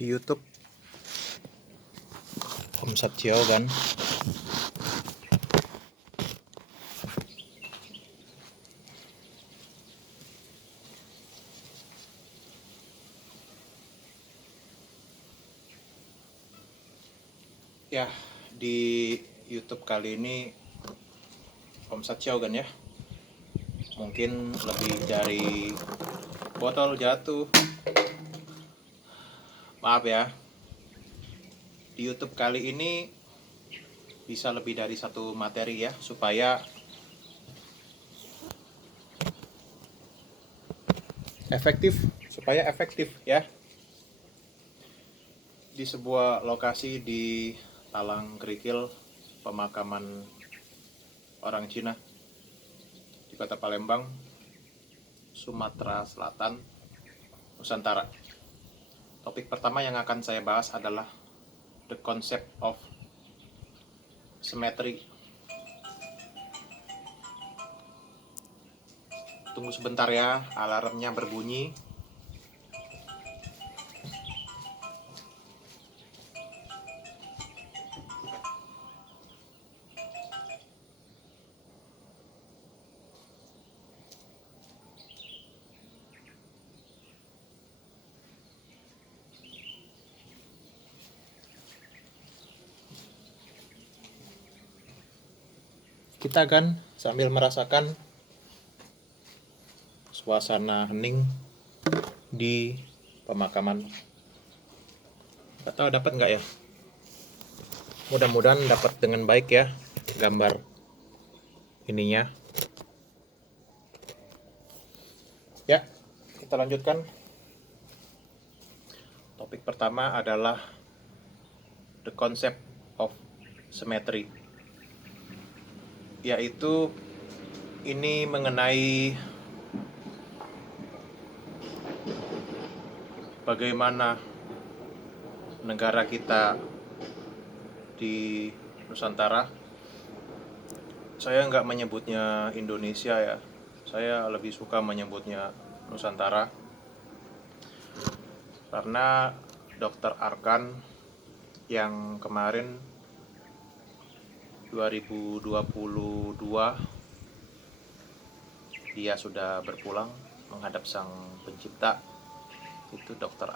di YouTube Om Satyo kan. Ya, di YouTube kali ini Om Satyo kan ya. Mungkin lebih dari botol jatuh. Maaf ya. Di YouTube kali ini bisa lebih dari satu materi ya, supaya efektif ya. Di sebuah lokasi di Talang Kerikil, pemakaman orang Cina di Kota Palembang, Sumatera Selatan, Nusantara. Topik pertama yang akan saya bahas adalah the concept of symmetry. Tunggu sebentar ya, alarmnya berbunyi. Kita akan sambil merasakan suasana hening di pemakaman. Gak tahu dapat nggak ya? Mudah-mudahan dapat dengan baik ya gambar ininya. Ya, kita lanjutkan. Topik pertama adalah the concept of symmetry, yaitu ini mengenai bagaimana negara kita di Nusantara. Saya nggak menyebutnya Indonesia ya, saya lebih suka menyebutnya Nusantara, karena Dr. Arkan yang kemarin 2022 dia sudah berpulang menghadap Sang Pencipta. Itu Dr.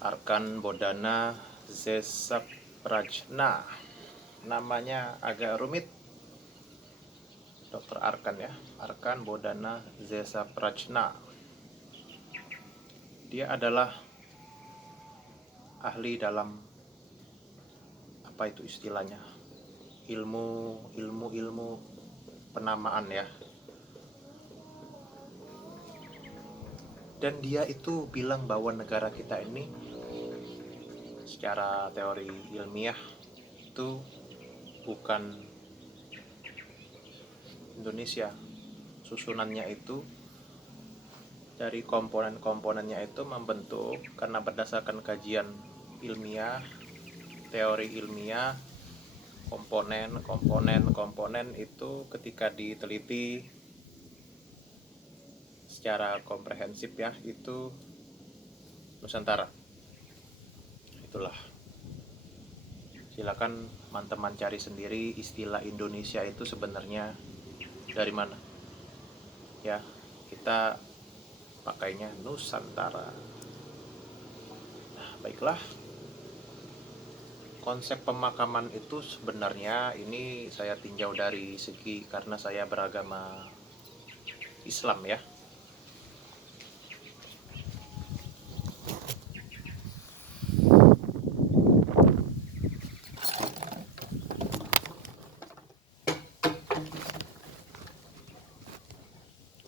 Arkan Bodana Zesaprajna, namanya agak rumit. Dr. Arkan ya, Arkan Bodana Zesaprajna. Dia adalah ahli dalam apa itu istilahnya, ilmu penamaan ya. Dan dia itu bilang bahwa negara kita ini secara teori ilmiah itu bukan Indonesia. Susunannya itu dari komponen-komponennya itu membentuk karena berdasarkan kajian ilmiah, teori ilmiah, komponen itu ketika diteliti secara komprehensif ya, itu Nusantara. Itulah. Silakan teman-teman cari sendiri istilah Indonesia itu sebenarnya dari mana. Ya, kita pakainya Nusantara. Nah, baiklah. Konsep pemakaman itu sebenarnya ini saya tinjau dari segi karena saya beragama Islam ya.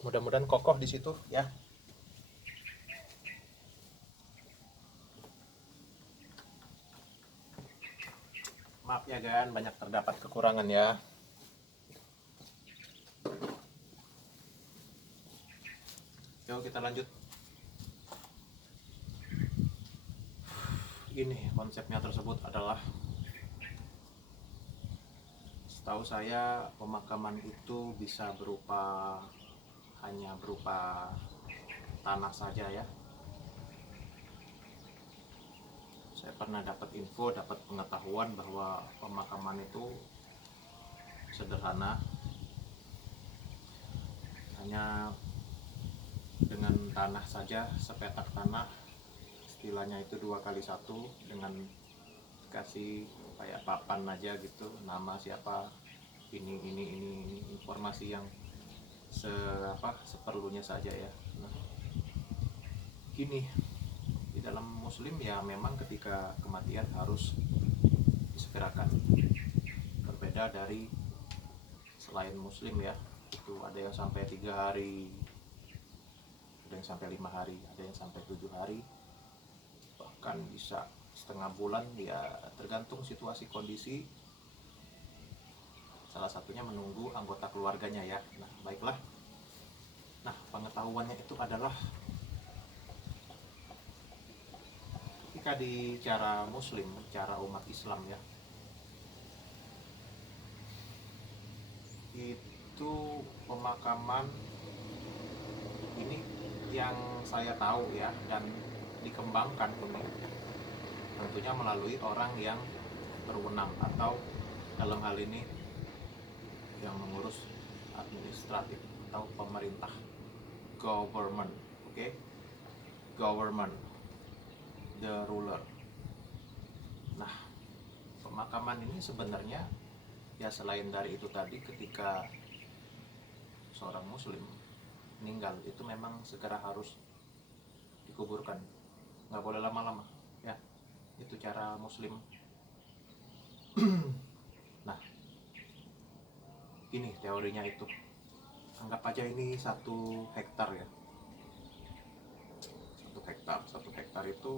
Mudah-mudahan kokoh di situ ya. Maaf ya kan, banyak terdapat kekurangan ya. Yuk kita lanjut. Ini konsepnya tersebut adalah, setahu saya pemakaman itu bisa hanya berupa tanah saja ya. saya pernah dapat info, dapat pengetahuan bahwa pemakaman itu sederhana, hanya dengan tanah saja, sepetak tanah, istilahnya itu 2x1, dengan kasih kayak papan aja gitu, nama siapa, ini informasi yang seperlunya saja ya. Nah, gini, di dalam muslim ya memang ketika kematian harus disegerakan, berbeda dari selain muslim ya. Itu ada yang sampai 3 hari, ada yang sampai 5 hari, ada yang sampai 7 hari, bahkan bisa setengah bulan, ya tergantung situasi kondisi, salah satunya menunggu anggota keluarganya ya. Nah baiklah, nah pengetahuannya itu adalah ketika di cara muslim, cara umat Islam ya, itu pemakaman ini yang saya tahu ya, dan dikembangkan ini tentunya melalui orang yang berwenang, atau dalam hal ini yang mengurus administratif atau pemerintah, government, oke? Government, the ruler. Nah, pemakaman ini sebenarnya ya selain dari itu tadi, ketika seorang muslim meninggal itu memang segera harus dikuburkan, nggak boleh lama-lama ya, itu cara muslim. Nah, ini teorinya itu, anggap aja ini 1 hektar ya, 1 hektar itu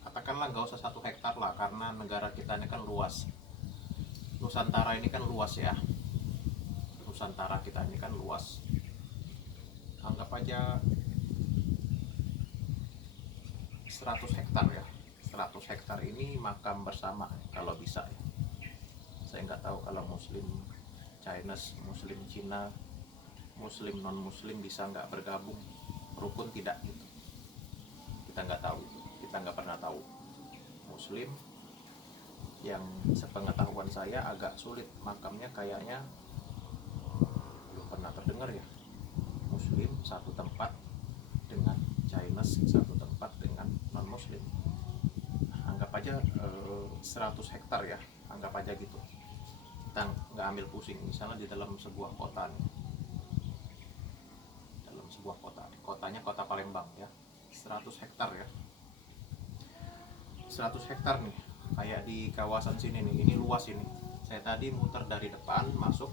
katakanlah nggak usah 1 hektar lah, karena negara kita ini kan luas, Nusantara ini kan luas ya, Nusantara kita ini kan luas, anggap aja 100 hektar ya. 100 hektar ini makam bersama kalau bisa ya. Saya nggak tahu kalau muslim Chinese, muslim Cina, muslim non muslim bisa nggak bergabung, rukun tidak gitu, kita nggak tahu itu, kita nggak pernah tahu. Muslim yang sepengetahuan saya agak sulit makamnya, kayaknya belum pernah terdengar ya, muslim satu tempat dengan Chinese, satu tempat dengan non muslim. Anggap aja 100 hektar ya, anggap aja gitu, kita nggak ambil pusing. Misalnya di dalam sebuah kota nih, dalam sebuah kota, kotanya kota Palembang ya, 100 hektar ya, 100 hektar nih, kayak di kawasan sini nih, ini luas ini. Saya tadi muter dari depan masuk,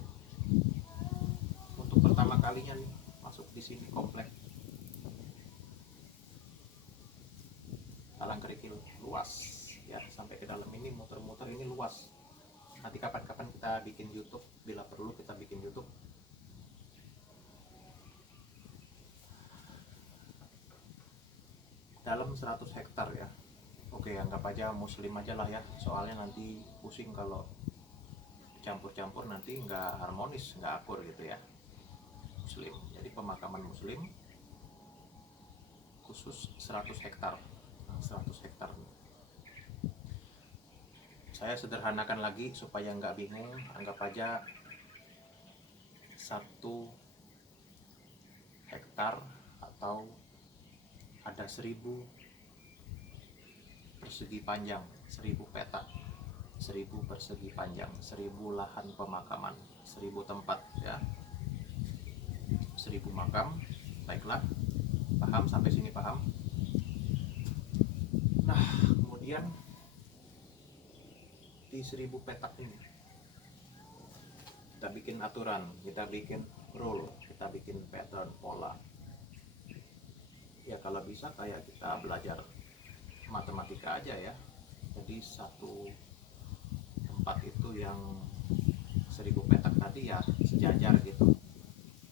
untuk pertama kalinya nih masuk di sini komplek Talang Kerikil, luas ya, sampai ke dalam ini muter-muter, ini luas. Nanti kapan-kapan kita bikin YouTube, bila perlu kita bikin YouTube. Dalam 100 hektar ya. Oke, anggap aja muslim aja lah ya, soalnya nanti pusing kalau campur-campur, nanti nggak harmonis, nggak akur gitu ya. Muslim, jadi pemakaman muslim khusus 100 hektar. 100 hektar. Saya sederhanakan lagi supaya nggak bingung, anggap aja 1 hektar atau ada 1000 persegi panjang, 1000 petak, 1000 persegi panjang, 1000 lahan pemakaman, 1000 tempat ya, 1000 makam. Baiklah, paham sampai sini, paham? Nah, kemudian di 1000 petak ini kita bikin aturan, kita bikin rule, kita bikin pattern, pola ya, kalau bisa kayak kita belajar matematika aja ya. Jadi satu tempat itu yang 1000 petak tadi ya sejajar gitu,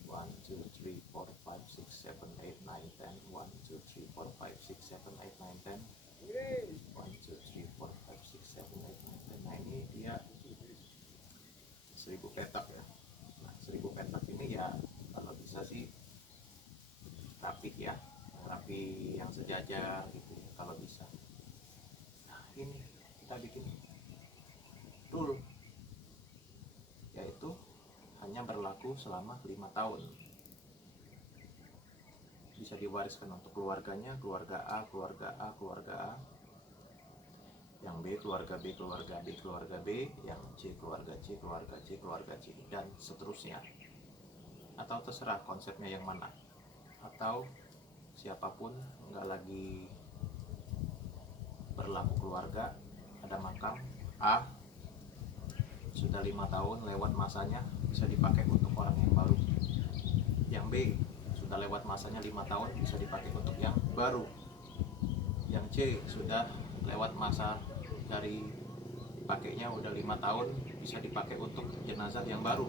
1, 2, 3, 4, 5, 6, 7, 8, 9, 10, 1, 2, 3, 4, 5, 6, 7, 8, 9, 10, 1, 2, 3, 4, 5, 6, 7, 8, 9, 10. Nah ini dia 1000 petak ya. Nah 1000 petak ini ya kalau bisa sih rapi ya, rapi yang sejajar gitu ya, kalau bisa. bikin rule, yaitu hanya berlaku selama 5 tahun. Bisa diwariskan untuk keluarganya, keluarga A, keluarga A, keluarga A. Yang B, keluarga B, keluarga B, keluarga B. Yang C, keluarga C, keluarga C, keluarga C, dan seterusnya. Atau terserah konsepnya yang mana. Atau siapapun, nggak lagi berlaku keluarga, ada makam A, sudah 5 tahun lewat masanya, bisa dipakai untuk orang yang baru. Yang B, sudah lewat masanya 5 tahun, bisa dipakai untuk yang baru. Yang C, sudah lewat masa dari dipakainya udah 5 tahun, bisa dipakai untuk jenazah yang baru.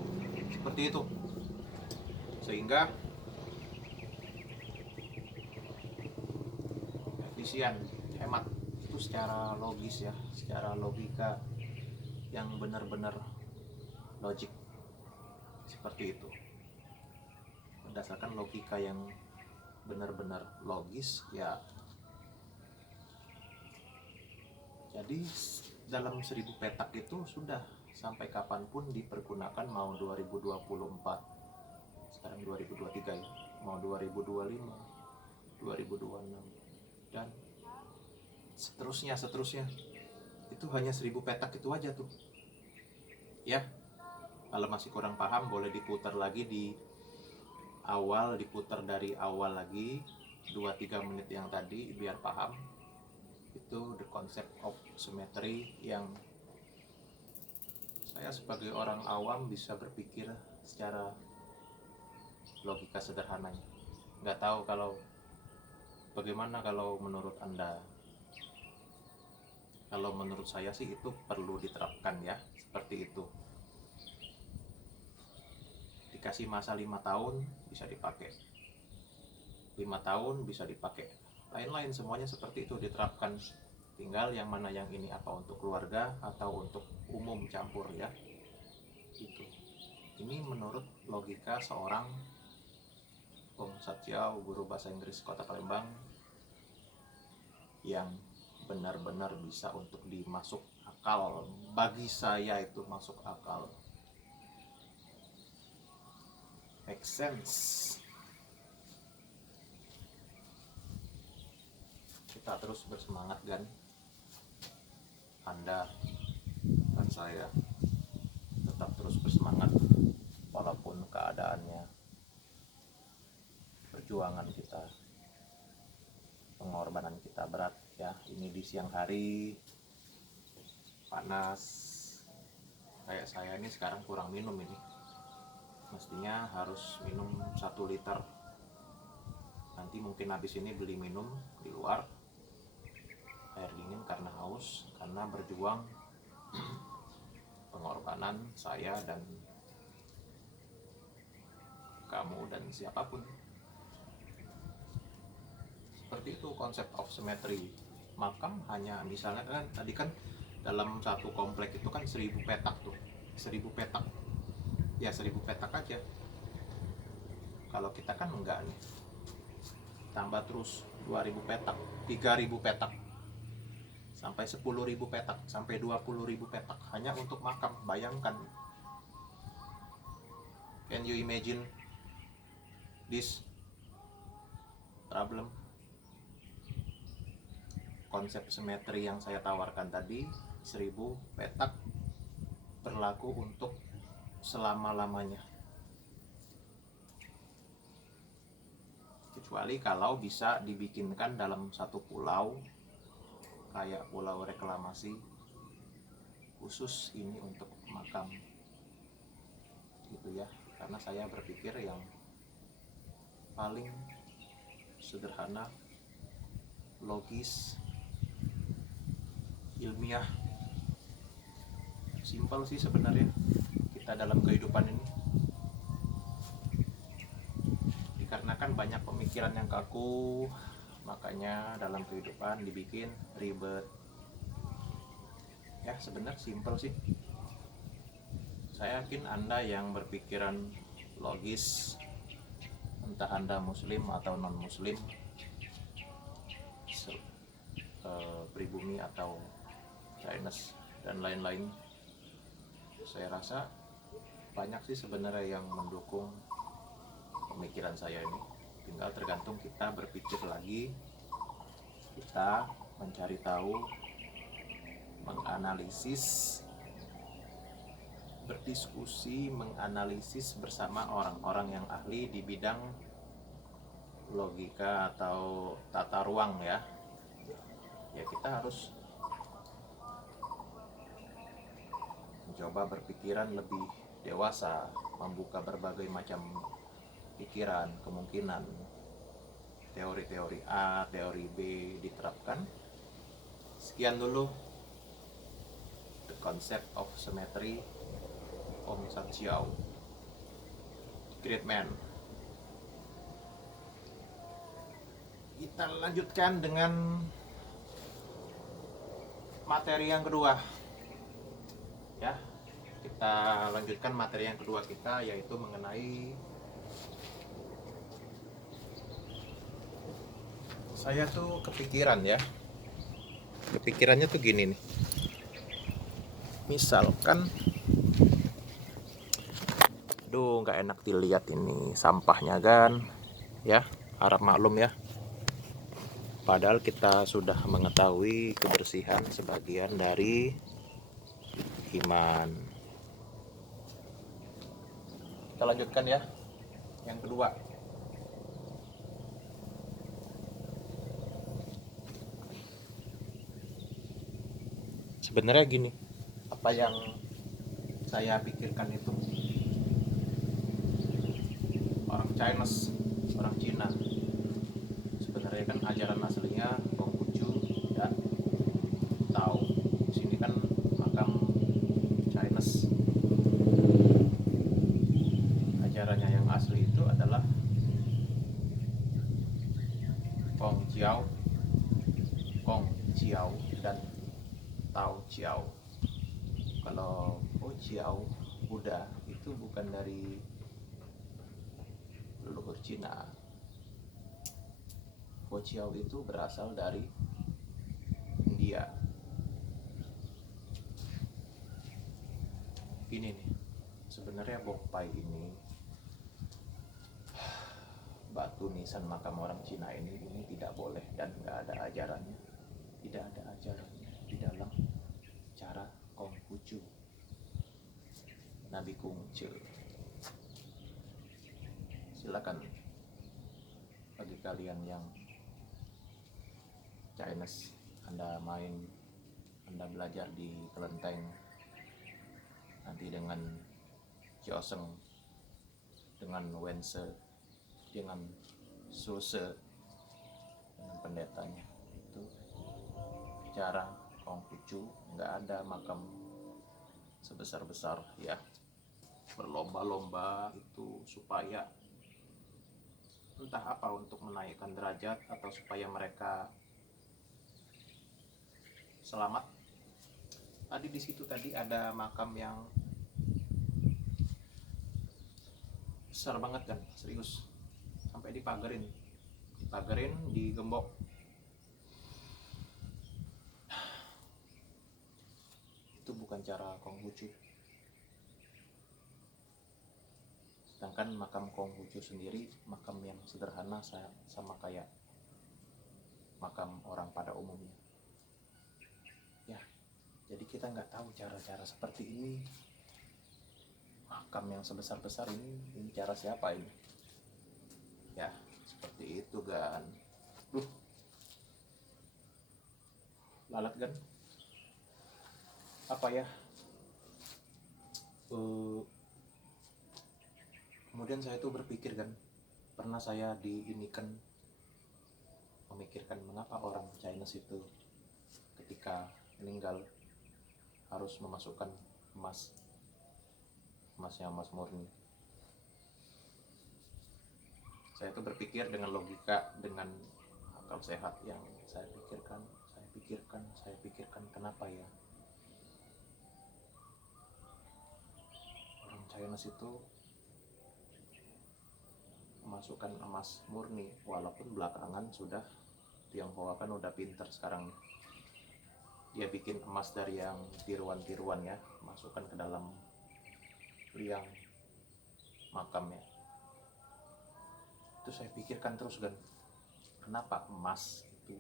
Seperti itu. Sehingga efisien, hemat. Itu secara logis ya, secara logika yang benar-benar logik. Seperti itu. Berdasarkan logika yang benar-benar logis ya. Jadi dalam 1000 petak itu sudah sampai kapanpun dipergunakan, mau 2024, sekarang 2023 ya, mau 2025, 2026, dan seterusnya. Itu hanya 1000 petak itu aja tuh ya. Kalau masih kurang paham boleh diputar lagi di awal, diputar dari awal lagi 2-3 menit yang tadi biar paham. Itu the concept of symmetry yang saya sebagai orang awam bisa berpikir secara logika sederhananya. Nggak tahu kalau bagaimana kalau menurut Anda. Kalau menurut saya sih itu perlu diterapkan ya, seperti itu. Dikasih masa 5 tahun bisa dipakai, 5 tahun bisa dipakai, lain-lain semuanya seperti itu diterapkan. Tinggal yang mana yang ini, apa untuk keluarga atau untuk umum campur ya. Itu. Ini menurut logika seorang Bung Satyau, guru bahasa Inggris Kota Palembang, yang benar-benar bisa untuk dimasuk akal. Bagi saya itu masuk akal, make sense. Kita terus bersemangat kan, Anda dan saya tetap terus bersemangat walaupun keadaannya, perjuangan kita, pengorbanan kita berat ya. Ini di siang hari panas, kayak saya ini sekarang kurang minum ini, mestinya harus minum 1 liter. Nanti mungkin habis ini beli minum di luar, air dingin, karena haus, karena berjuang pengorbanan saya dan kamu dan siapapun. Seperti itu konsep of symmetry. Makam hanya misalnya kan tadi kan dalam satu komplek itu kan 1000 petak tuh, 1000 petak ya, 1000 petak aja. Kalau kita kan enggak nih, tambah terus 2000 petak, 3000 petak, sampai 10.000 petak, sampai 20.000 petak hanya untuk makam. Bayangkan, can you imagine this problem? Konsep simetri yang saya tawarkan tadi, 1000 petak berlaku untuk selama-lamanya, kecuali kalau bisa dibikinkan dalam satu pulau, kayak pulau reklamasi khusus ini untuk makam gitu ya. Karena saya berpikir yang paling sederhana, logis, ilmiah, simpel sih sebenarnya kita dalam kehidupan ini. Dikarenakan banyak pemikiran yang kaku, makanya dalam kehidupan dibikin ribet ya. Sebenarnya simpel sih. Saya yakin Anda yang berpikiran logis, entah Anda muslim atau non muslim, pribumi atau Chinese dan lain-lain. Saya rasa banyak sih sebenarnya yang mendukung pemikiran saya ini. Tinggal tergantung kita berpikir lagi, kita mencari tahu, menganalisis, berdiskusi, menganalisis bersama orang-orang yang ahli di bidang logika atau tata ruang ya. Ya kita harus mencoba berpikiran lebih dewasa, membuka berbagai macam pikiran, kemungkinan, teori-teori A, teori B diterapkan. Sekian dulu the concept of symmetry Om Sanxiao, great man. Kita lanjutkan dengan materi yang kedua ya. Kita lanjutkan materi yang kedua kita, yaitu mengenai, saya tuh kepikiran ya, kepikirannya tuh gini nih. Misalkan, aduh nggak enak dilihat ini sampahnya kan ya, harap maklum ya. Padahal kita sudah mengetahui kebersihan sebagian dari iman. Kita lanjutkan ya, yang kedua. Sebenarnya gini, apa yang saya pikirkan itu, orang Chinese, orang Cina, sebenarnya kan ajaran aslinya Konghucu dan Tao. Di sini kan makam Chinese. Ajarannya yang asli itu adalah Kong Chiao dan Tao Chiao. Kalau Ho Chiao Buddha itu bukan dari leluhur Cina. Ho Chiao itu berasal dari India. Ini nih, sebenarnya Bongpai ini, batu nisan makam orang Cina ini tidak boleh dan nggak ada ajarannya, tidak ada ajarannya di dalam cara Konghucu, Nabi Kungce. Silakan bagi kalian yang Chinese, Anda belajar di kelenteng nanti dengan Jiaoseng, dengan Wense, dengan Suse, dengan pendetanya, itu cara Konghucu nggak ada makam sebesar-besar ya, berlomba-lomba itu supaya entah apa, untuk menaikkan derajat atau supaya mereka selamat. Tadi di situ tadi ada makam yang besar banget kan, serius, sampai dipagerin, digembok. Itu bukan cara Konghucu. Sedangkan makam Konghucu sendiri makam yang sederhana, sama kayak makam orang pada umumnya ya. Jadi kita nggak tahu cara-cara seperti ini, makam yang sebesar-besar ini cara siapa ini ya, seperti itu kan. Lalat kan apa ya. Kemudian saya tuh berpikir kan, pernah saya memikirkan mengapa orang Chinese itu ketika meninggal harus memasukkan emasnya emas murni. Saya tuh berpikir dengan logika, dengan akal sehat yang saya pikirkan, kenapa ya orang Chinese itu memasukkan emas murni, walaupun belakangan sudah Tionghoa kan udah pinter sekarang. Dia bikin emas dari yang tiruan-tiruan ya, masukkan ke dalam liang makamnya. Itu saya pikirkan terus kan, kenapa emas itu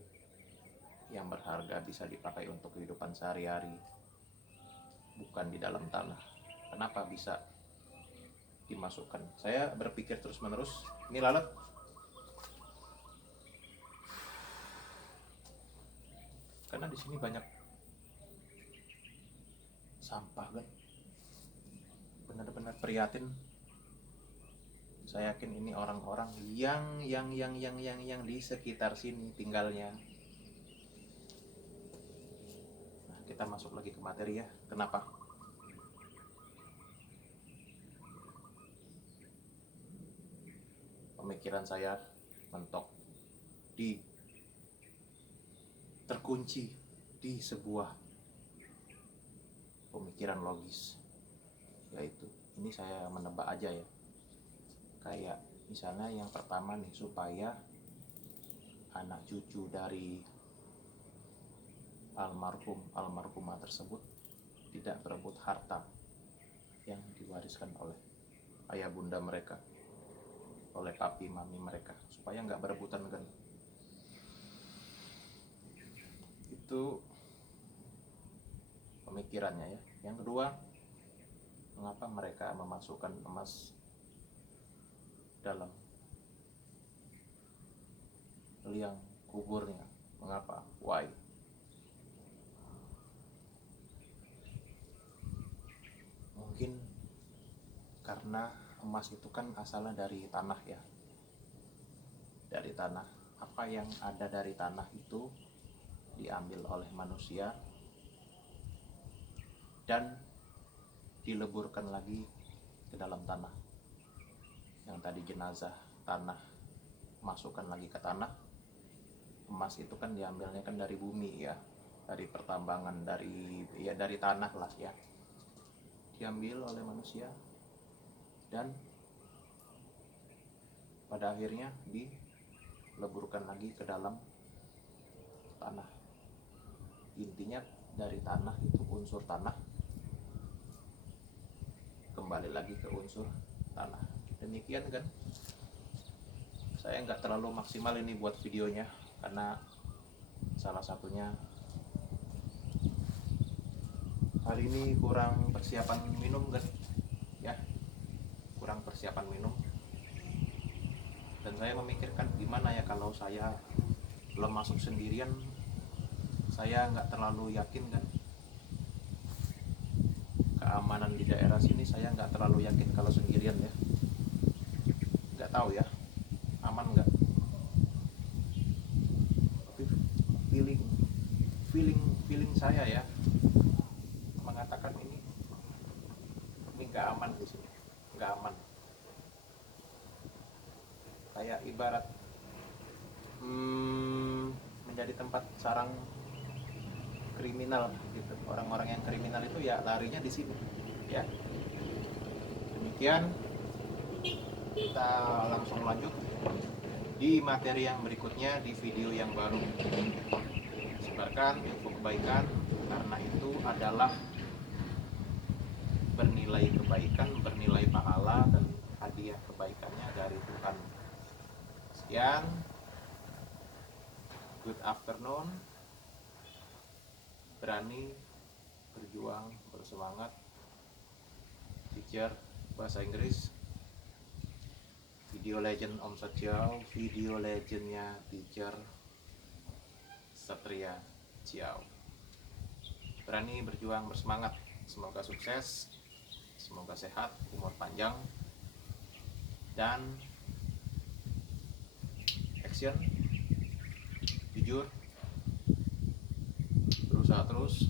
yang berharga bisa dipakai untuk kehidupan sehari-hari, bukan di dalam tanah? Kenapa bisa dimasukkan? Saya berpikir terus menerus. Ini lalat. Karena di sini banyak sampah kan, benar-benar prihatin. Saya yakin ini orang-orang yang di sekitar sini tinggalnya. Nah, kita masuk lagi ke materi ya. Kenapa? Pemikiran saya mentok terkunci di sebuah pemikiran logis, yaitu ini saya menebak aja ya, kayak misalnya yang pertama nih, supaya anak cucu dari almarhumah tersebut tidak berebut harta yang diwariskan oleh ayah bunda mereka, oleh papi mami mereka, supaya nggak berebutan kan. Itu pemikirannya ya. Yang kedua, mengapa mereka memasukkan emas dalam liang kuburnya? Mengapa? Why? Mungkin karena emas itu kan asalnya dari tanah ya. Dari tanah. Apa yang ada dari tanah itu diambil oleh manusia dan dileburkan lagi ke dalam tanah. Yang tadi jenazah, tanah, masukkan lagi ke tanah. Emas itu kan diambilnya kan dari bumi ya, dari pertambangan, dari tanah lah ya, diambil oleh manusia dan pada akhirnya dileburkan lagi ke dalam tanah. Intinya dari tanah itu unsur tanah kembali lagi ke unsur tanah. Demikian kan. Saya nggak terlalu maksimal ini buat videonya karena salah satunya hari ini kurang persiapan minum kan ya, kurang persiapan minum. Dan saya memikirkan gimana ya kalau saya belum masuk sendirian, saya nggak terlalu yakin kan keamanan di daerah sini. Saya nggak terlalu yakin kalau sendirian ya, nggak tahu ya aman nggak. Tapi feeling saya ya mengatakan ini nggak aman di sini, nggak aman. Kayak ibarat menjadi tempat sarang kriminal gitu. Orang-orang yang kriminal itu ya larinya di sini ya. Demikian, kita langsung lanjut di materi yang berikutnya, di video yang baru. Sebarkan info kebaikan karena itu adalah bernilai kebaikan, bernilai pahala dan hadiah kebaikannya dari Tuhan. Sekian, good afternoon. Berani, berjuang, bersemangat. Teacher bahasa Inggris, video legend Om Satya, video legendnya Teacher Satria Ciao. Berani, berjuang, bersemangat. Semoga sukses, semoga sehat, umur panjang, dan action, jujur, berusaha terus,